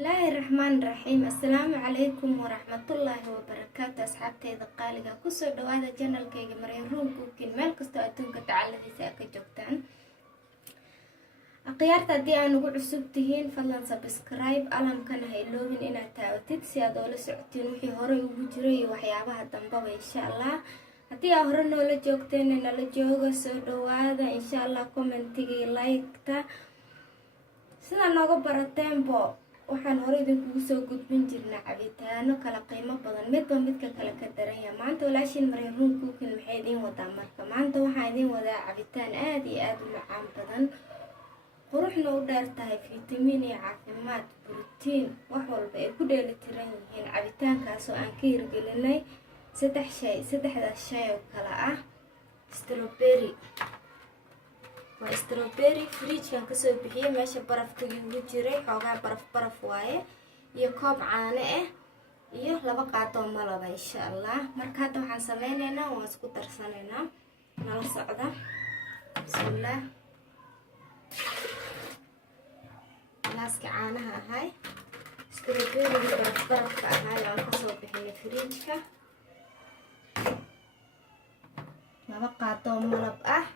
الله الرحمن الرحيم. السلام عليكم ورحمة الله وبركاته. أصحابتي قالقة كسر دوادا جنال كيجي مريرون كوكين مال كستو أتونك تعالدي ساكا جوكتان أقيارتا دي أنا نقول عصوبتهين فلان سبسكرايب ألم كان هيلوين إنا تاوتيد سيادولا سعوتين وحي هوري وجري وحيابها الدنبابا إن شاء الله هدي أهرنو لجوكتين إنا لجوغا سو دوادا إن شاء الله كومنتيجي لايكتا سيدا نوغو براتين بو waxaan hore idinku soo gudbin jirnaa cabitaano kala qiimo badan midba midka kale ka daran yahay maanta walaashin Maryan Cooking waxay idin wadaa marka maanta waxaan idin wadaa cabitaan aad iyo aad u macaan badan quruxna u dheer tahay fitamiin iyo caafimaad borotiin wax walba ay ku dheelitiran yihiin cabitaankaas oo aan ka hirgelinay saddexda shay oo kala ah strawberry fridge kan kasoo bixiyay meesha barafka ugu jiray xoogaa baraf waaye iyo koob caano ah iyo laba qaado malaba insha Allah marka hadda waxaan sameynaynaa waan isku darsanaynaa nala socda bismillah naaska caanaha ahay strawberry barafka ahay waan kasoo bixiyay fridge ka laba qaado malab ah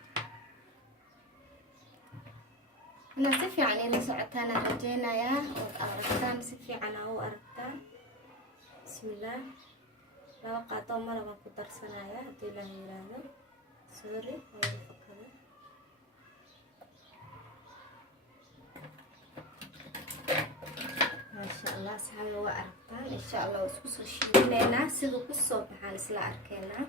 أنا سفي عني لسعتنا رجينا يا أركتان سفي عنا أو أركتان بسم الله لو قاطع مرة ما كتر سنة يا دي له يرانا سوري أوري ما شاء الله سحب هو أركتان إن شاء الله وسوس الشيلنا سيدو قصة بحال سلا أركينا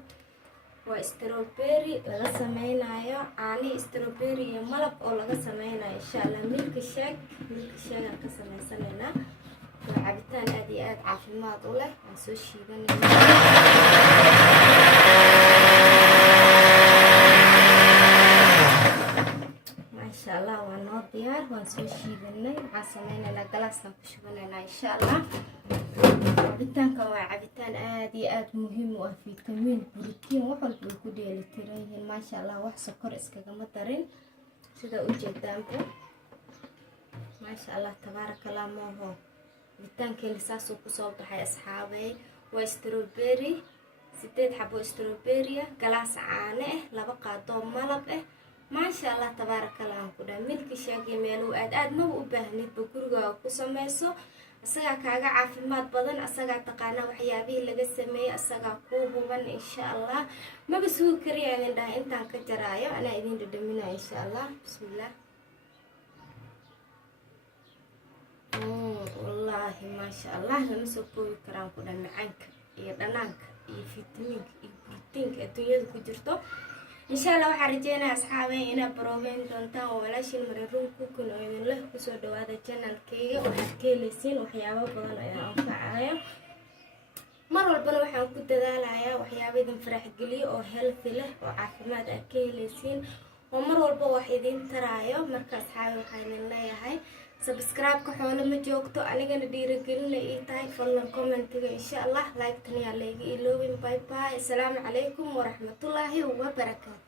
وستروبيري laga sameeynaayo caani strawberry iyo malab oo laga sameeynaayo insha Allah milk shake aan ka sameeysanayna waa cabitaan aad iyo aad caafimaad u leh aan soo shiidanayna ma sha Allah waa noo diyaar waan soo shiidanay waxaan sameeynaa galaaskan ku shubanayna insha Allah cabitaanka waa cabitaan aad iyo aad muhiim u ah fitamiin borotiin wax walba ku dheelitiran yihiin ma sha Allah wax sokor iskaga ma darin sida u jeedaanba ma sha Allah tabarakallah mooho cabitaankeena saas uu ku soo baxay asxaabay waa strawberry 8 xabo strawberry galaas caano ah laba qaado malab ah ma sha Allah tabarakallah ku dhaa milk shake meel aad ma u baahnid guriga ku sameyso asaga kaaga caafimaad badan asaga taqaana waxyaabihi laga sameeyay asaga ku huban insha Allah ma basuu kariyaan indhaha intaan ka jaraayo ana idin dhadhaminaa insha Allah bismillah wallahi ma sha Allah lama soo koobi karaan ku dhamacaanka iyo dhanaanka iyo fitamiinka iyo borotiinka adduunyada ku jirto insha Allah waxaan rajeynayaa asxaabay inaad baroobeyn doontaan walaashin Maryan Cooking oo idin leh kusoo dhawaada channel-kayga waxaad ka helaysiin waxyaabo badan ayaa anfacaya mar walbana waxaan ku dadaalayaa waxyaabo idin farax geliyo oo healthy leh oo caafimaad ah ka helaysiin oo mar walba wax idin taraayo marka asxaabay waxaan idin leeyahay subscribe ka xoolo ma joogto anigana dhiirigelin ii tahay fadlan comment-iga insha Allah like tan yaa leeyahay iloobin bye bye. Assalaamu calaykum wa rahmatullaahi wa barakaatuh.